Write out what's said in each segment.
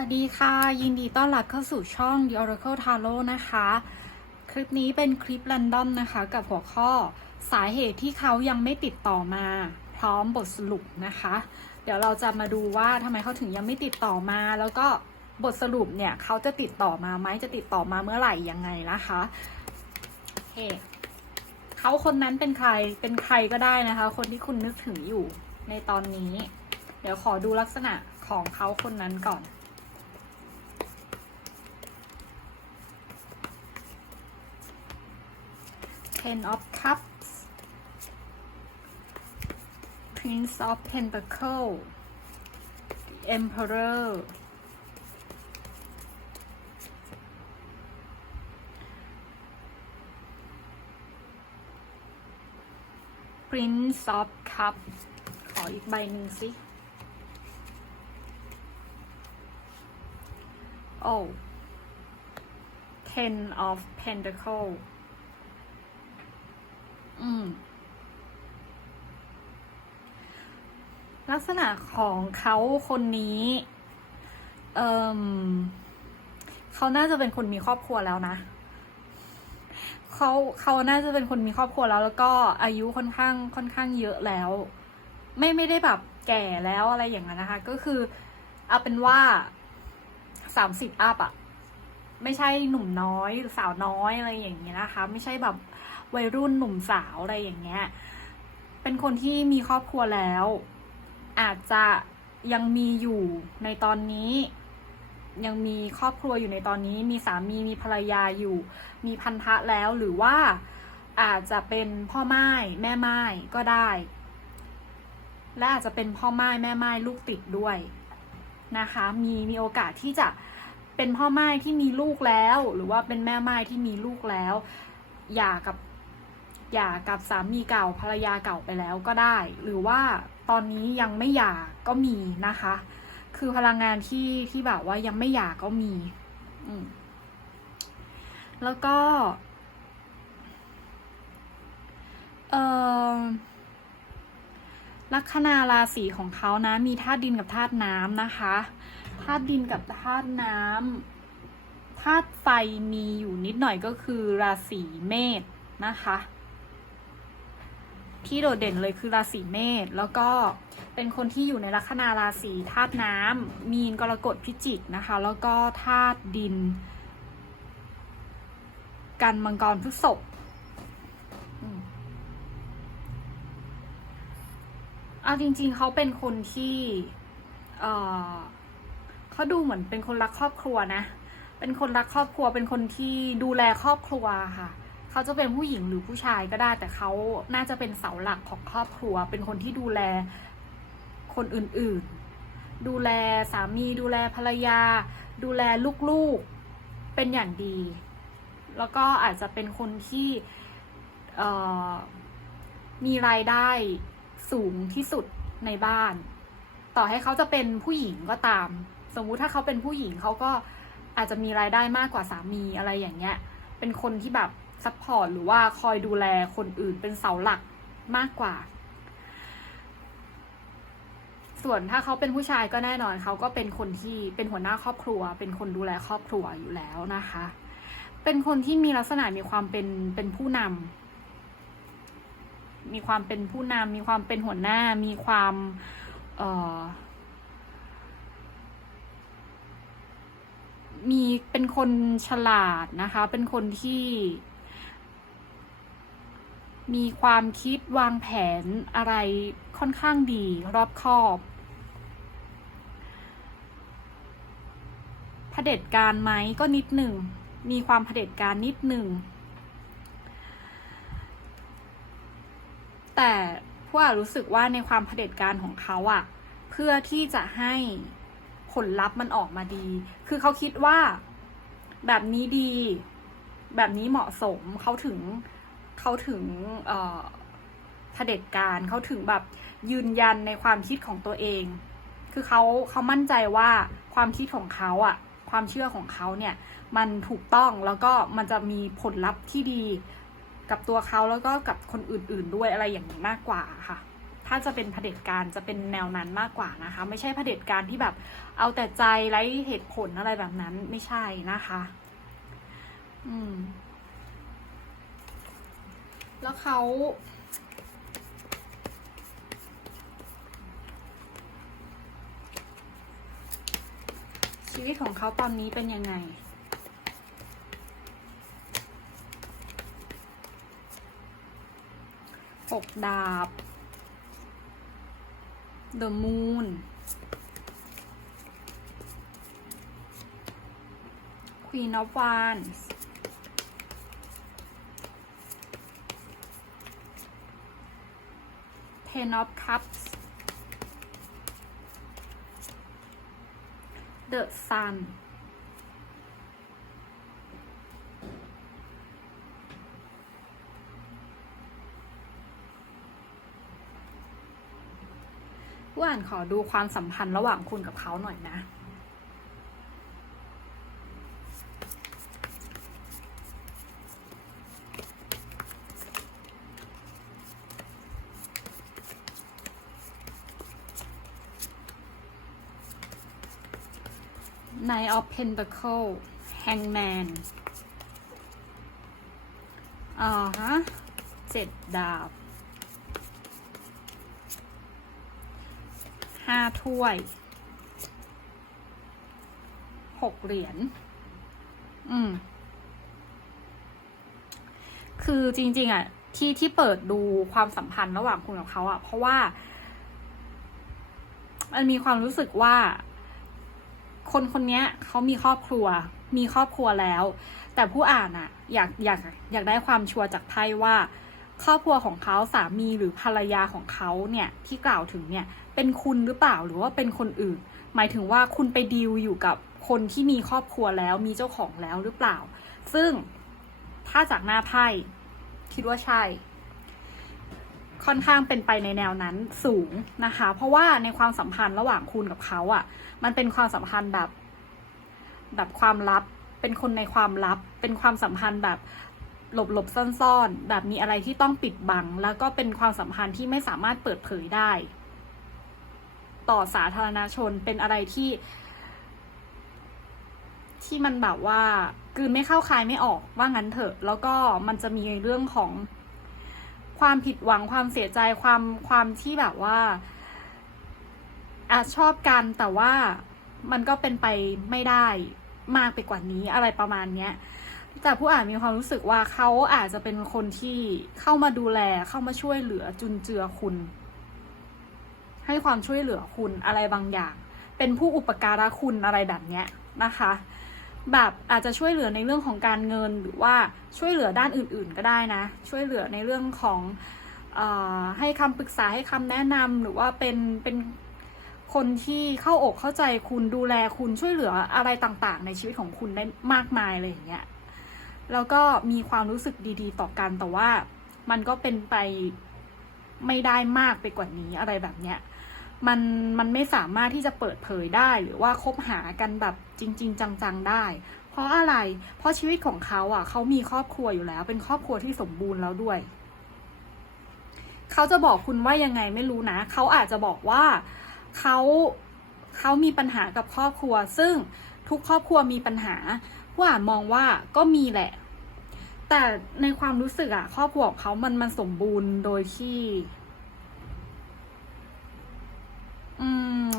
วัสดีค่ะ ยินดีต้อนรับเข้าสู่ช่อง The Oracle Tarot นะคะ คลิปนี้เป็นคลิป r รนดอมนะคะ กับหัวข้อสาเหตุที่เขายังไม่ติดต่อมา พร้อมบทสรุปนะคะ เดี๋ยวเราจะมาดูว่าทำไมเขาถึงยังไม่ติดต่อมา แล้วก็บทสรุปเนี่ยเขาจะติดต่อมาไหมจะติดต่อมาเมื่อไหร่ยังไงนะคะโอเคเขาคนนั้นเป็นใครเป็นใครก็ได้นะคะ คนที่คุณนึกถึงอยู่ในตอนนี้ เดี๋ยวขอดูลักษณะของเขาคนนั้นก่อน Ten of Cups Prince of Pentacle the Emperor Prince of Cup ขออีกใบหนึ่งสิ Oh Ten of Pentacle อืม ลักษณะของเขาคนนี้ เอ่มเขาน่าจะเป็นคนมีครอบครัวแล้วนะเขาเขาน่าจะเป็นคนมีครอบครัวแล้ว แล้วก็อายุค่อนข้างค่อนข้างเยอะแล้ว ไม่ไม่ได้แบบแก่แล้วอะไรอย่างนั้นนะคะ ก็คือเอาเป็นว่าสามสิบอัพอะไม่ใช่หนุ่มน้อยสาวน้อยอะไรอย่างเงี้ยนะคะ ไม่ใช่แบบ วัยรุ่นหนุ่มสาวอะไรอย่างเงี้ย เป็นคนที่มีครอบครัวแล้ว อาจจะยังมีอยู่ในตอนนี้ ยังมีครอบครัวอยู่ในตอนนี้ มีสามีมีภรรยาอยู่ มีพันธะแล้วหรือว่าอาจจะเป็นพ่อไม้แม่ไม้ก็ได้ และอาจจะเป็นพ่อไม้แม่ไม้ลูกติดด้วยนะคะ มีมีโอกาสที่จะเป็นพ่อไม้ที่มีลูกแล้ว หรือว่าเป็นแม่ไม้ที่มีลูกแล้วหย่ากับ หย่ากับสามีเก่าภรรยาเก่าไปแล้วก็ได้ หรือว่าตอนนี้ยังไม่หย่าก็มีนะคะ คือพลังงานที่ที่แบบว่ายังไม่หย่าก็มีอืมแล้วก็เอ่อลัคนาราศีของเขานะ มีธาตุดินกับธาตุน้ำนะคะธาตุดินกับธาตุน้ำธาตุไฟมีอยู่นิดหน่อยก็คือราศีเมษนะคะ ที่โดดเด่นเลยคือราศีเมษแล้วก็เป็นคนที่อยู่ในลัคนาราศีธาตุน้ำมีนกรกฎพิจิกนะคะ แล้วก็ธาตุดิน กันมังกรพฤษภอืมเอาจริง ๆ เขาเป็นคนที่เเขาดูเหมือนเป็นคนรักครอบครัวนะ เป็นคนรักครอบครัว เป็นคนที่ดูแลครอบครัวค่ะ เขาจะเป็นผู้หญิงหรือผู้ชายก็ได้ แต่เขาน่าจะเป็นเสาหลักของครอบครัว เป็นคนที่ดูแลคนอื่นๆ ดูแลสามีดูแลภรรยา ดูแลลูกๆเป็นอย่างดี แล้วก็อาจจะเป็นคนที่มีรายได้สูงที่สุดในบ้าน ต่อให้เขาจะเป็นผู้หญิงก็ตาม สมมุติถ้าเขาเป็นผู้หญิงเขาก็อาจจะมีรายได้มากกว่าสามีอะไรอย่างเงี้ย เป็นคนที่แบบ ซัพพอร์ตหรือว่าคอยดูแลคนอื่นเป็นเสาหลักมากกว่า ส่วนถ้าเขาเป็นผู้ชายก็แน่นอนเขาก็เป็นคนที่เป็นหัวหน้าครอบครัว เป็นคนดูแลครอบครัวอยู่แล้วนะคะ เป็นคนที่มีลักษณะมีความเป็นเป็นผู้นำมีความเป็นผู้นำมีความเป็นหัวหน้า มีความเอ่อมีเป็นคนฉลาดนะคะ เป็นคนที่ มีความคิดวางแผนอะไรค่อนข้างดีรอบคอบเผด็จการไหมก็นิดหนึ่ง มีความเผด็จการนิดหนึ่ง แต่พวกรู้สึกว่าในความเผด็จการของเขาอะเพื่อที่จะให้ผลลัพธ์มันออกมาดี คือเขาคิดว่าแบบนี้ดี แบบนี้เหมาะสมเขาถึง เขาถึงเอ่อเผด็จการเขาถึงแบบยืนยันในความคิดของตัวเอง คือเขาเขามั่นใจว่าความคิดของเขาอะความเชื่อของเขาเนี่ยมันถูกต้องแล้วก็มันจะมีผลลัพธ์ที่ดีกับตัวเขาแล้วก็กับคนอื่น ๆ ด้วยอะไรอย่างนี้มากกว่าค่ะ ถ้าจะเป็นเผด็จการจะเป็นแนวนั้นมากกว่านะคะ ไม่ใช่เผด็จการที่แบบเอาแต่ใจไร้เหตุผลอะไรแบบนั้นไม่ใช่นะคะ อืม แล้วเขาชีวิตของเขาตอนนี้เป็นยังไง หกดาบ The Moon Queen of Wands Ten of Cups The Sun ผู้อ่านขอดูความสัมพันธ์ระหว่างคุณกับเขาหน่อยนะ Nine of Pentacle Hangman อ่าฮะเจ็ดดาบห้าถ้วยหกเหรียญ อืม คือจริง ๆ อะ ที่ที่เปิดดูความสัมพันธ์ระหว่างคุณกับเขาอะ เพราะว่า มันมีความรู้สึกว่า คนคนนี้เขามีครอบครัว มีครอบครัวแล้ว แต่ผู้อ่านอะอยากอยากอยากได้ความชัวร์จากไพ่ว่า ครอบครัวของเขาสามีหรือภรรยาของเขาเนี่ยที่กล่าวถึงเนี่ยเป็นคุณหรือเปล่าหรือว่าเป็นคนอื่น หมายถึงว่าคุณไปดีลอยู่กับคนที่มีครอบครัวแล้วมีเจ้าของแล้วหรือเปล่า ซึ่งถ้าจากหน้าไพ่คิดว่าใช่ ค่อนข้างเป็นไปในแนวนั้นสูงนะคะ เพราะว่าในความสัมพันธ์ระหว่างคุณกับเขาอะ่ะ มันเป็นความสัมพันธ์แบบ แบบความลับ เป็นคนในความลับ เป็นความสัมพันธ์แบบหลบหลบซ่อนๆ แบบมีอะไรที่ต้องปิดบัง แล้วก็เป็นความสัมพันธ์ที่ไม่สามารถเปิดเผยได้ ต่อสาธารณชนเป็นอะไรที่ ที่มันแบบว่ากืนไม่เข้าคายไม่ออกว่างั้นเถอะ แล้วก็มันจะมีเรื่องของ ความผิดหวังความเสียใจความความที่แบบว่าอาจชอบกันแต่ว่ามันก็เป็นไปไม่ได้มากไปกว่านี้อะไรประมาณเนี้ยแต่ผู้อ่านมีความรู้สึกว่าเขาอาจจะเป็นคนที่เข้ามาดูแลเข้ามาช่วยเหลือจุนเจือคุณ ให้ความช่วยเหลือคุณอะไรบางอย่าง เป็นผู้อุปการะคุณอะไรแบบเนี้ยนะคะ แบบอาจจะช่วยเหลือในเรื่องของการเงินหรือว่าช่วยเหลือด้านอื่นๆก็ได้นะ ช่วยเหลือในเรื่องของอให้คำปรึกษาให้คำแนะนำหรือว่าเป็นเป็นคนที่เข้าอกเข้าใจคุณดูแลคุณช่วยเหลืออะไรต่างๆ ในชีวิตของคุณได้มากมายเลยอย่างเงี้ยแล้วก็มีความรู้สึกดีๆ ต่อกันแต่ว่ามันก็เป็นไปไม่ได้มากไปกว่านี้อะไรแบบเนี้ย มันมันไม่สามารถที่จะเปิดเผยได้หรือว่าคบหากันแบบจริง ๆ จังๆได้ เพราะอะไร เพราะชีวิตของเขาอะเขามีครอบครัวอยู่แล้ว เป็นครอบครัวที่สมบูรณ์แล้วด้วย เขาจะบอกคุณว่ายังไงไม่รู้นะเขาอาจจะบอกว่าเขาเขามีปัญหากับครอบครัว ซึ่งทุกครอบครัวมีปัญหาผู้อ่านมองว่าก็มีแหละ แต่ในความรู้สึกอะครอบครัวของเขามันมันสมบูรณ์โดยที่ อืม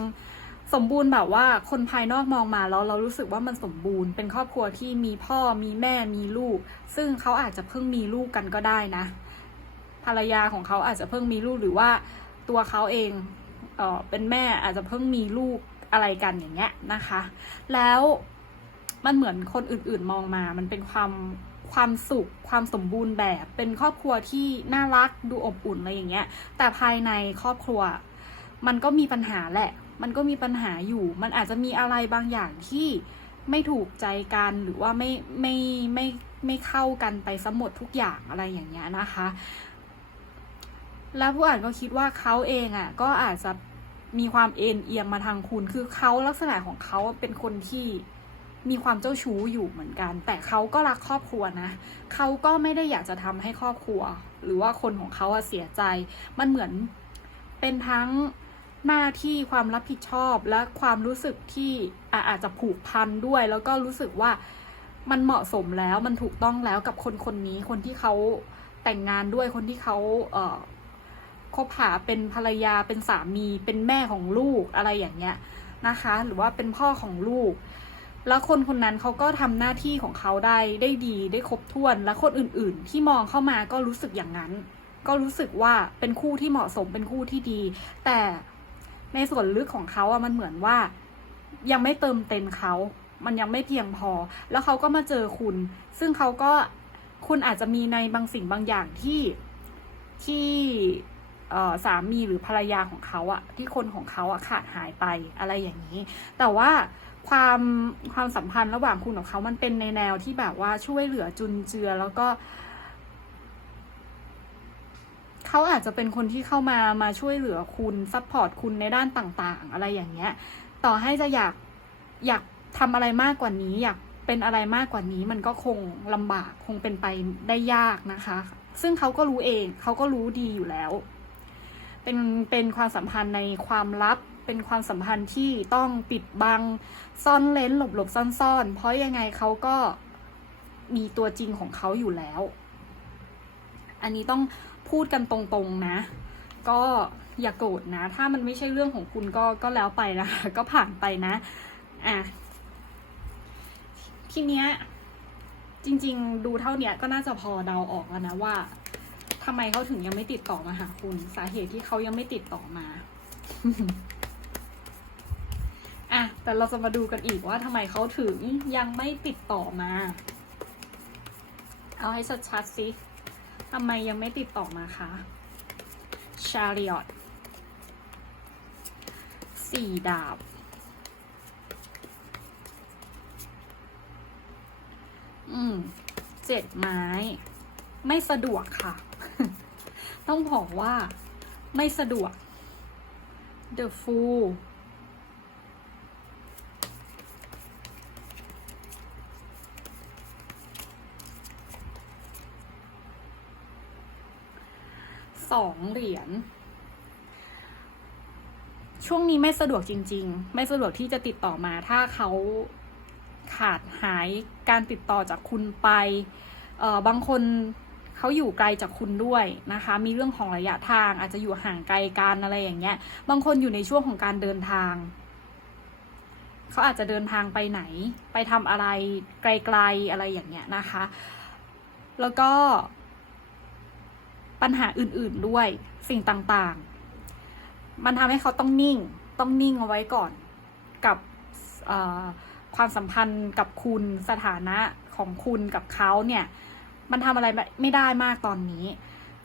สมบูรณ์แบบว่าคนภายนอกมองมาแล้วเรารู้สึกว่ามันสมบูรณ์ เป็นครอบครัวที่มีพ่อมีแม่มีลูก ซึ่งเขาอาจจะเพิ่งมีลูกกันก็ได้นะ ภรรยาของเขาอาจจะเพิ่งมีลูกหรือว่าตัวเขาเองเออเป็นแม่อาจจะเพิ่งมีลูกอะไรกันอย่างเงี้ยนะคะ แล้วมันเหมือนคนอื่นๆมองมา มันเป็นความความสุข ความสมบูรณ์แบบ เป็นครอบครัวที่น่ารัก ดูอบอุ่นอะไรอย่างเงี้ย แต่ภายในครอบครัว มันก็มีปัญหาแหละ มันก็มีปัญหาอยู่ มันอาจจะมีอะไรบางอย่างที่ไม่ถูกใจกันหรือว่าไม่ไม่ไม่ไม่เข้ากันไปสมหมดทุกอย่างอะไรอย่างเงี้ยนะคะ แล้วผู้อ่านก็คิดว่าเขาเองอะก็อาจจะมีความเอ็นเอียงมาทางคุณ คือเขาลักษณะของเขาเป็นคนที่มีความเจ้าชู้อยู่เหมือนกัน แต่เขาก็รักครอบครัวนะ เขาก็ไม่ได้อยากจะทำให้ครอบครัว หรือว่าคนของเขาเสียใจ มันเหมือนเป็นทั้ง หน้าที่ความรับผิดชอบและความรู้สึกที่อะอาจจะผูกพันด้วย แล้วก็รู้สึกว่ามันเหมาะสมแล้วมันถูกต้องแล้วกับคนคนนี้คนที่เขาแต่งงานด้วยคนที่เขาเออคบหาเป็นภรรยาเป็นสามีเป็นแม่ของลูกอะไรอย่างเงี้ยนะคะ หรือว่าเป็นพ่อของลูก แล้วคนคนนั้นเขาก็ทำหน้าที่ของเขาได้ได้ดีได้ครบถ้วน และคนอื่นๆ ที่มองเข้ามาก็รู้สึกอย่างนั้น ก็รู้สึกว่าเป็นคู่ที่เหมาะสมเป็นคู่ที่ดี แต่ ในส่วนลึกของเขาอะมันเหมือนว่า ยังไม่เติมเต็มเขา มันยังไม่เพียงพอ แล้วเขาก็มาเจอคุณ ซึ่งเขาก็คุณอาจจะมีในบางสิ่งบางอย่างที่ที่สามีหรือภรรยาของเขาอะที่คนของเขาอะขาดหายไปอะไรอย่างนี้ แต่ว่าความความสัมพันธ์ระหว่างคุณกับเขามันเป็นในแนวที่แบบว่าช่วยเหลือจุนเจือแล้วก็ เขาอาจจะเป็นคนที่เข้ามามาช่วยเหลือคุณซัพพอร์ตคุณในด้านต่างๆ อะไรอย่างเงี้ย ต่อให้จะอยากอยากทำอะไรมากกว่านี้ อยากเป็นอะไรมากกว่านี้ มันก็คงลำบากคงเป็นไปได้ยากนะคะ ซึ่งเขาก็รู้เองเขาก็รู้ดีอยู่แล้ว เป็นเป็นความสัมพันธ์ในความลับเป็นความสัมพันธ์ที่ต้องปิดบังซ่อนเลนหลบหลบซ่อนซ่อนเพราะยังไงเขาก็มีตัวจริงของเขาอยู่แล้ว อันนี้ต้อง พูดกันตรงๆนะ ก็อย่าโกรธนะ ถ้ามันไม่ใช่เรื่องของคุณก็ก็แล้วไปนะคะก็ผ่านไปนะอะทีเนี้ยจริง ๆ ดูเท่าเนี้ยก็น่าจะพอเดาออกแล้วนะว่าทำไมเขาถึงยังไม่ติดต่อมาหาคุณ สาเหตุที่เขายังไม่ติดต่อมาอะแต่เราจะมาดูกันอีกว่าทำไมเขาถึงยังไม่ติดต่อมา เอาให้ชัดๆสิ ทำไมยังไม่ติดต่อมาคะชาริออตสี่ดาบ อืม เจ็ดไม้ ไม่สะดวกค่ะ ต้องบอกว่าไม่สะดวก The Fool ส องเหรียญช่วงนี้ไม่สะดวกจริง ๆ ไม่สะดวกที่จะติดต่อมา ถ้าเขาขาดหายการติดต่อจากคุณไปเออบางคนเขาอยู่ไกลจากคุณด้วยนะคะ มีเรื่องของระยะทางอาจจะอยู่ห่างไกลกันอะไรอย่างเงี้ย บางคนอยู่ในช่วงของการเดินทาง เขาอาจจะเดินทางไปไหน ไปทำอะไรไกลๆอะไรอย่างเงี้ยนะคะ แล้วก็ ปัญหาอื่นๆด้วยสิ่งต่างๆ มันทำให้เขาต้องนิ่ง ต้องนิ่งเอาไว้ก่อนกับความสัมพันธ์กับคุณสถานะของคุณกับเขาเนี่ย มันทำอะไรไม่ได้มากตอนนี้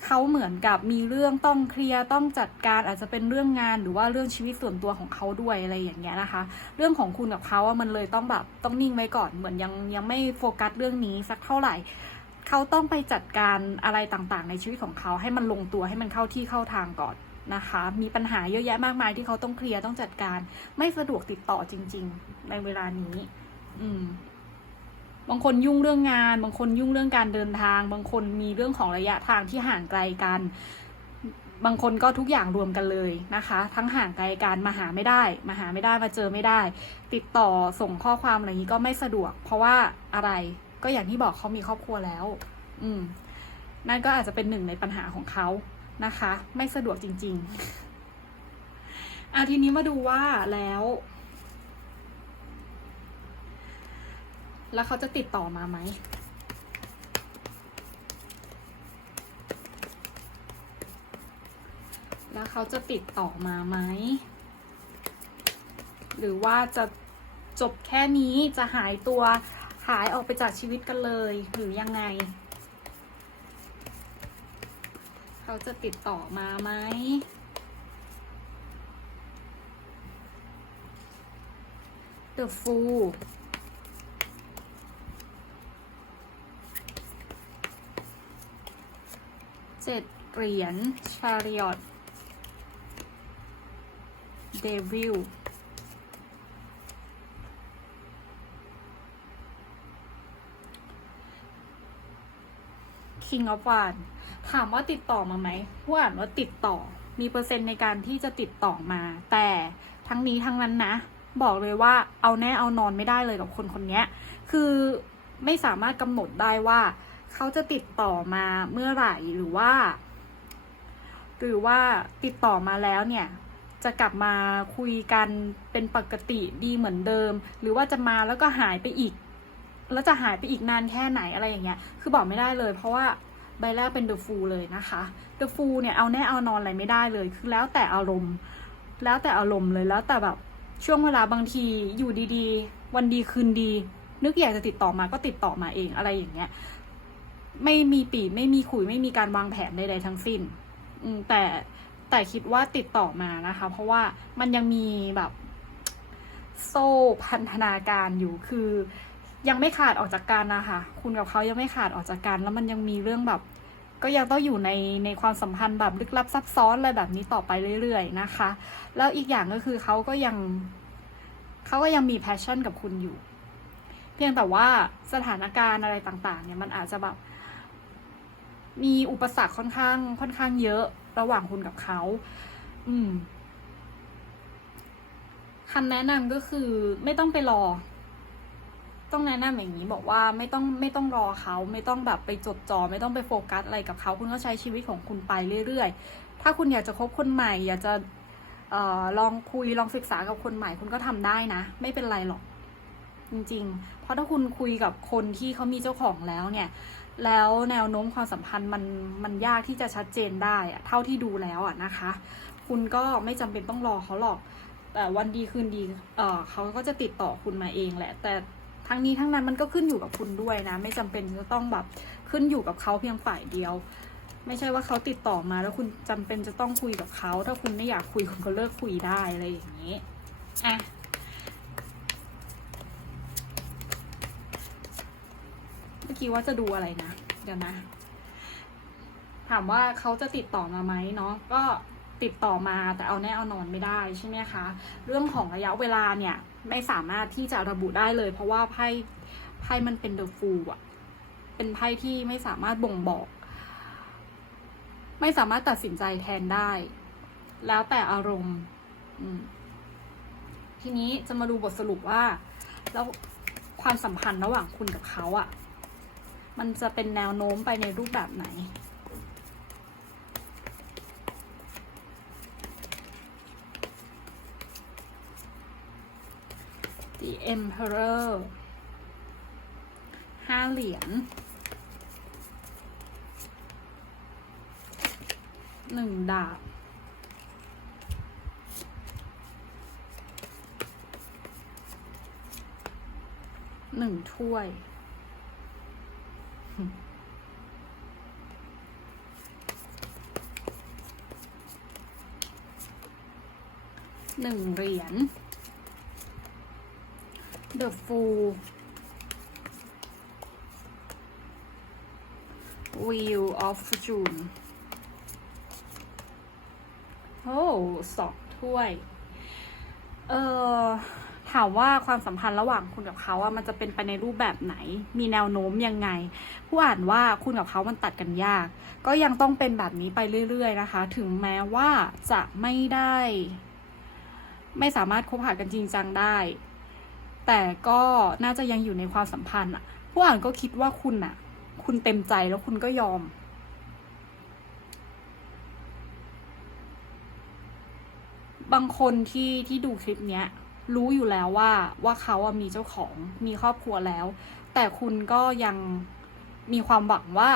เขาเหมือนกับมีเรื่องต้องเคลียร์ต้องจัดการอาจจะเป็นเรื่องงานหรือว่าเรื่องชีวิตส่วนตัวของเขาด้วยอะไรอย่างเงี้ยนะคะ เรื่องของคุณกับเขาอะมันเลยต้องแบบต้องนิ่งไว้ก่อนเหมือนยังยังไม่โฟกัสเรื่องนี้สักเท่าไหร่ เขาต้องไปจัดการอะไรต่างๆ ในชีวิตของเขาให้มันลงตัวให้มันเข้าที่เข้าทางก่อนนะคะ มีปัญหาเยอะแยะมากมายที่เขาต้องเคลียร์ต้องจัดการ ไม่สะดวกติดต่อจริง ๆ ในเวลานี้ อืมบางคนยุ่งเรื่องงาน บางคนยุ่งเรื่องการเดินทาง บางคนมีเรื่องของระยะทางที่ห่างไกลกัน บางคนก็ทุกอย่างรวมกันเลยนะคะ ทั้งห่างไกลกันมาหาไม่ได้ มาหาไม่ได้มาเจอไม่ได้ ติดต่อส่งข้อความอะไรนี้ก็ไม่สะดวก เพราะว่าอะไร ก็อย่างที่บอกเขามีครอบครัวแล้ว อืม นั่นก็อาจจะเป็นหนึ่งในปัญหาของเขานะคะ ไม่สะดวกจริง ๆ เอาทีนี้มาดูว่าแล้ว แล้วเขาจะติดต่อมาไหมแล้วเขาจะติดต่อมาไหม หรือว่าจะจบแค่นี้จะหายตัวายออกไปจากชีวิตกันเลยหรือยังไง เขาจะติดต่อมาไหม The Fool เจ็ดเหรียญชาริอตเดวิล King of w a n ถามว่าติดต่อมาไหมผู้อ่านว่าติดต่อ มีเปอร์เซ็นต์ในการที่จะติดต่อมา แต่ทั้งนี้ทั้งนั้นนะ บอกเลยว่าเอาแน่เอานอนไม่ได้เลยกับคนคนนี้คือไม่สามารถกำหนดได้ว่าเขาจะติดต่อมาเมื่อไหร่หรือว่า หรือว่าติดต่อมาแล้วเนี่ย จะกลับมาคุยกันเป็นปกติดีเหมือนเดิม หรือว่าจะมาแล้วก็หายไปอีก แล้วจะหายไปอีกนานแค่ไหนอะไรอย่างเงี้ย คือบอกไม่ได้เลย เพราะว่าใบแรกเป็น The Fool เลยนะคะ The Fool เนี่ยเอาแน่เอานอนอะไรไม่ได้เลย คือแล้วแต่อารมณ์ แล้วแต่อารมณ์เลยแล้วแต่แบบช่วงเวลาบางทีอยู่ดีๆ วันดีคืนดี นึกอยากจะติดต่อมาก็ติดต่อมาเองอะไรอย่างเงี้ย ไม่มีปีไม่มีขุยไม่มีการวางแผนใดๆทั้งสิ้น อืมแต่แต่คิดว่าติดต่อมานะคะ เพราะว่ามันยังมีแบบโซ่พันธนาการอยู่คือ ยังไม่ขาดออกจากกันนะคะคุณกับเขายังไม่ขาดออกจากกัน แล้วมันยังมีเรื่องแบบ ก็ยังต้องอยู่ในในความสัมพันธ์แบบลึกลับซับซ้อนอะไรแบบนี้ต่อไปเรื่อย ๆ นะคะ แล้วอีกอย่างก็คือเขาก็ยังเขาก็ยังมีแพชชั่นกับคุณอยู่ เพียงแต่ว่าสถานการณ์อะไรต่างๆ เนี่ยมันอาจจะแบบ มีอุปสรรคค่อนข้างค่อนข้างเยอะระหว่างคุณกับเขาอืมคำแนะนำก็คือไม่ต้องไปรอ ต้องแนะนำอย่างนี้บอกว่าไม่ต้องไม่ต้องรอเขาไม่ต้องแบบไปจดจ่อไม่ต้องไปโฟกัสอะไรกับเขาคุณก็ใช้ชีวิตของคุณไปเรื่อย ๆ ถ้าคุณอยากจะคบคนใหม่ อยากจะออลองคุยลองศึกษากับคนใหม่คุณก็ทำได้นะ ไม่เป็นไรหรอกจริง ๆ เพราะถ้าคุณคุยกับคนที่เขามีเจ้าของแล้วเนี่ย แล้วแนวโน้มความสัมพันธ์มันมันยากที่จะชัดเจนได้อะเท่าที่ดูแล้วอะนะคะ คุณก็ไม่จำเป็นต้องรอเขาหรอก แต่วันดีคืนดีเออเขาก็จะติดต่อคุณมาเองแหละ แต่ ทั้งนี้ทั้งนั้นมันก็ขึ้นอยู่กับคุณด้วยนะ ไม่จำเป็นจะต้องแบบขึ้นอยู่กับเขาเพียงฝ่ายเดียว ไม่ใช่ว่าเขาติดต่อมาแล้วคุณจำเป็นจะต้องคุยกับเขา ถ้าคุณไม่อยากคุยคุณก็เลิกคุยได้อะไรอย่างนี้อะเมื่อกี้ว่าจะดูอะไรนะเดี๋ยวนะ ถามว่าเขาจะติดต่อมาไหมเนาะก็ติดต่อมาแต่เอาแน่เอานอนไม่ได้ใช่ไหมคะ เรื่องของระยะเวลาเนี่ย ไม่สามารถที่จะระบุได้เลย เพราะว่าไพ่ไพ่มันเป็นเดอะฟูอะเป็นไพ่ที่ไม่สามารถบ่งบอก ไม่สามารถตัดสินใจแทนได้ แล้วแต่อารมณ์ทีนี้จะมาดูบทสรุปว่า แล้วความสัมพันธ์ระหว่างคุณกับเขาอะมันจะเป็นแนวโน้มไปในรูปแบบไหน Emperor ห้าเหรียญหนึ่งดาบหนึ่งถ้วย หนึ่งเหรียญ The Fool Wheel of Fortune โอ้สองถ้วย เอ่อ ถามว่าความสัมพันธ์ระหว่างคุณกับเขาอะมันจะเป็นไปในรูปแบบไหน มีแนวโน้มยังไง ผู้อ่านว่าคุณกับเขามันตัดกันยาก ก็ยังต้องเป็นแบบนี้ไปเรื่อย ๆ นะคะ ถึงแม้ว่าจะไม่ได้ ไม่สามารถคบหากันจริงจังได้ แต่ก็น่าจะยังอยู่ในความสัมพันธ์อะ ผู้อ่านก็คิดว่าคุณอะ คุณเต็มใจแล้วคุณก็ยอม บางคนที่ที่ดูคลิปเนี้ย รู้อยู่แล้วว่าว่าเขาอะมีเจ้าของมีครอบครัวแล้ว แต่คุณก็ยังมีความหวังว่า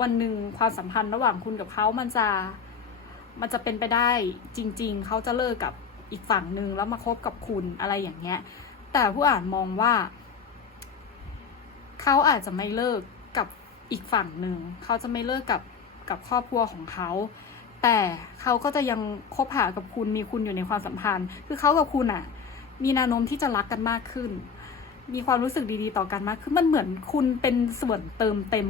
วันหนึ่งความสัมพันธ์ระหว่างคุณกับเขามันจะ มันจะเป็นไปได้จริง ๆ เขาจะเลิกกับ อีกฝั่งหนึ่งแล้วมาคบกับคุณอะไรอย่างเงี้ย แต่ผู้อ่านมองว่า เขาอาจจะไม่เลิกกับอีกฝั่งหนึ่งเขาจะไม่เลิกกับกับครอบครัวของเขาแต่เขาก็จะยังคบหากับคุณมีคุณอยู่ในความสัมพันธ์ คือเขากับคุณอะ มีแนวโน้มที่จะรักกันมากขึ้น มีความรู้สึกดีๆต่อกันมากขึ้นมันเหมือนคุณเป็นส่วนเติมเต็ม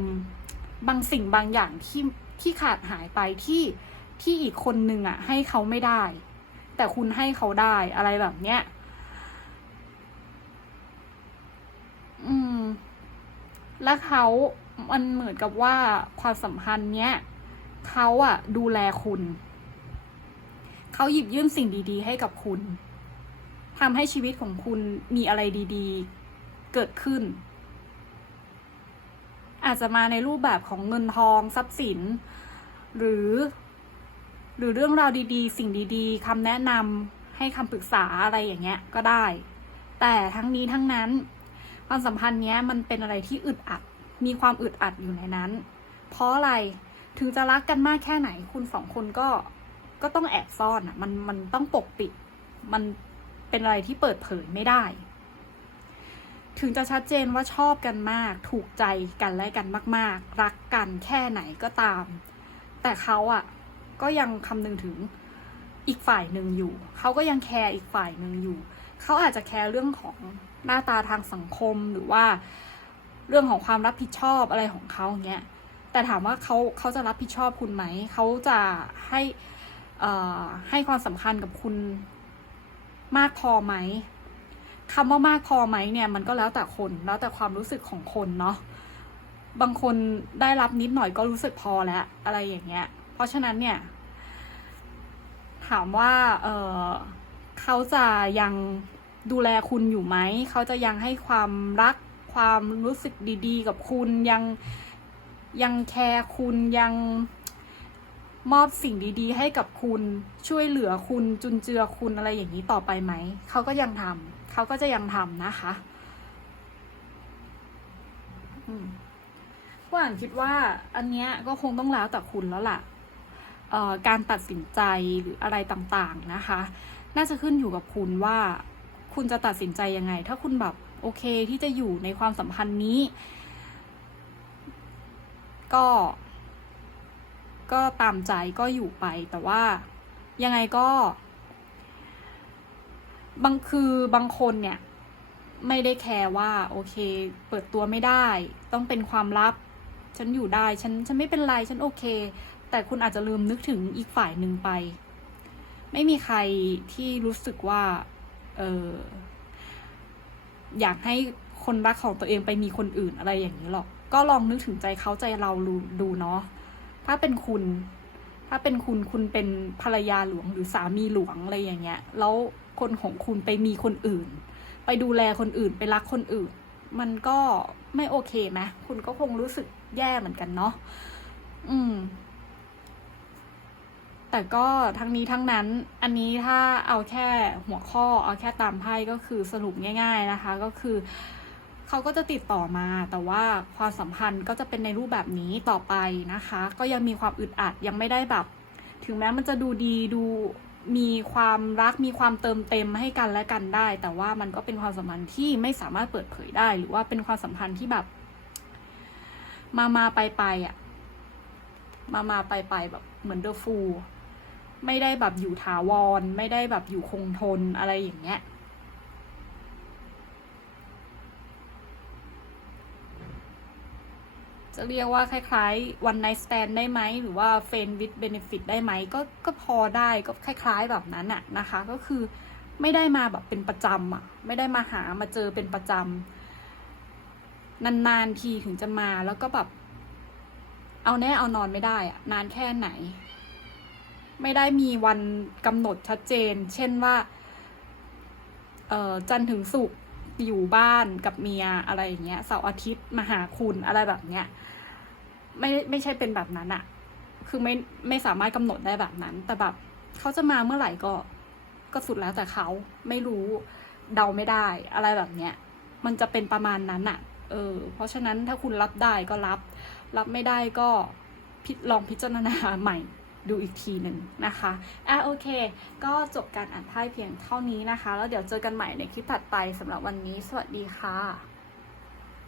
บางสิ่งบางอย่างที่ที่ขาดหายไปที่ที่อีกคนนึงอะ ให้เขาไม่ได้ แต่คุณให้เขาได้อะไรแบบเนี้ย อืม แล้วเขามันเหมือนกับว่าความสัมพันธ์เนี้ยเขาอะดูแลคุณ เขาหยิบยื่นสิ่งดีๆ ให้กับคุณทำให้ชีวิตของคุณมีอะไรดีๆ เกิดขึ้น อาจจะมาในรูปแบบของเงินทองทรัพย์สิน หรือ หรือเรื่องราวดีๆ สิ่งดีๆคำแนะนำให้คำปรึกษาอะไรอย่างเงี้ยก็ได้ แต่ทั้งนี้ทั้งนั้นความสัมพันธ์เนี้ยมันเป็นอะไรที่อึดอัด มีความอึดอัดอยู่ในนั้น เพราะอะไรถึงจะรักกันมากแค่ไหนคุณสองคนก็ก็ต้องแอบซ่อนอะมันมันต้องปกปิด มันเป็นอะไรที่เปิดเผยไม่ได้ ถึงจะชัดเจนว่าชอบกันมาก ถูกใจกันและกันมาก ๆ รักกันแค่ไหนก็ตาม แต่เขาอะ ก็ยังคำนึงถึงอีกฝ่ายหนึ่งอยู่ เขาก็ยังแคร์อีกฝ่ายหนึ่งอยู่ เขาอาจจะแคร์เรื่องของหน้าตาทางสังคมหรือว่า เรื่องของความรับผิดชอบอะไรของเขาเงี้ย แต่ถามว่าเขาเขาจะรับผิดชอบคุณไหม เขาจะให้อ่อให้ความสำคัญกับคุณมากพอไหมคำว่ามากพอไหมเนี่ยมันก็แล้วแต่คนแล้วแต่ความรู้สึกของคนเนาะบางคนได้รับนิดหน่อยก็รู้สึกพอแล้วอะไรอย่างเงี้ย เพราะฉะนั้นเนี่ย ถามว่าเเขาจะยังดูแลคุณอยู่ไหม เขาจะยังให้ความรักความรู้สึกดีๆ กับคุณยังยังแคร์คุณยังมอบสิ่งดีๆ ให้กับคุณช่วยเหลือคุณจุนเจือคุณอะไรอย่างนี้ต่อไปไหม เขาก็ยังทำเขาก็จะยังทำนะคะอืมผู้อ่านคิดว่าอันเนี้ยก็คงต้องแล้วแต่คุณแล้วล่ะ การตัดสินใจหรืออะไรต่างๆนะคะ น่าจะขึ้นอยู่กับคุณว่าคุณจะตัดสินใจยังไง ถ้าคุณแบบโอเคที่จะอยู่ในความสัมพันธ์นี้ ก็ ก็ตามใจก็อยู่ไป แต่ว่ายังไงก็ บางคือบางคนเนี่ย ไม่ได้แคร์ว่า โอเค เปิดตัวไม่ได้ ต้องเป็นความลับ ฉันอยู่ได้ ฉันฉันไม่เป็นไร ฉันโอเค แต่คุณอาจจะลืมนึกถึงอีกฝ่ายหนึ่งไป ไม่มีใครที่รู้สึกว่า เอออยากให้คนรักของตัวเองไปมีคนอื่นอะไรอย่างนี้หรอก ก็ลองนึกถึงใจเขาใจเราดูเนาะ ถ้าเป็นคุณ ถ้าเป็นคุณคุณเป็นภรรยาหลวงหรือสามีหลวงอะไรอย่างเงี้ย แล้วคนของคุณไปมีคนอื่น ไปดูแลคนอื่นไปรักคนอื่น มันก็ไม่โอเคไหมคุณก็คงรู้สึกแย่เหมือนกันเนาะ อืม แต่ก็ทั้งนี้ทั้งนั้นอันนี้ถ้าเอาแค่หัวข้อเอาแค่ตามไพ่ก็คือสรุปง่าย ๆนะคะ ก็คือเขาก็จะติดต่อมา แต่ว่าความสัมพันธ์ก็จะเป็นในรูปแบบนี้ต่อไปนะคะ ก็ยังมีความอึดอัดยังไม่ได้แบบ ถึงแม้มันจะดูดีดูมีความรักมีความเติมเต็มให้กันและกันได้ แต่ว่ามันก็เป็นความสัมพันธ์ที่ไม่สามารถเปิดเผยได้ หรือว่าเป็นความสัมพันธ์ที่แบบ มามาไปไปอะ มามาไปไปแบบเหมือนเดอะฟู ไม่ได้แบบอยู่ถาวร ไม่ได้แบบอยู่คงทนอะไรอย่างเงี้ยจะเรียกว่าคล้ายๆ one night stand ได้ไหม หรือว่า friend with benefit ได้ไหม ก็ก็พอได้ก็คล้าย ๆ แบบนั้นอะนะคะ ก็คือไม่ได้มาแบบเป็นประจำอะไม่ได้มาหามาเจอเป็นประจำนาน ๆ ทีถึงจะมาแล้วก็แบบ เอาแน่เอานอนไม่ได้อะนานแค่ไหน ไม่ได้มีวันกำหนดชัดเจน เช่นว่าเอ่อจันทร์ถึงศุกร์อยู่บ้านกับเมียอะไรอย่างเงี้ยเสาร์อาทิตย์มาหาคุณอะไรแบบเนี้ยไม่ไม่ใช่เป็นแบบนั้นอะคือไม่ไม่สามารถกำหนดได้แบบนั้น แต่แบบเขาจะมาเมื่อไหร่ก็ก็สุดแล้วแต่เขาไม่รู้เดาไม่ได้อะไรแบบเนี้ยมันจะเป็นประมาณนั้นอะเออ เพราะฉะนั้นถ้าคุณรับได้ก็รับ รับไม่ได้ก็พิลองพิจารณาใหม่ ดูอีกทีหนึ่งนะคะอะโอเค ก็จบการอ่านไพ่เพียงเท่านี้นะคะ แล้วเดี๋ยวเจอกันใหม่ในคลิปถัดไปสำหรับวันนี้ สวัสดีค่ะ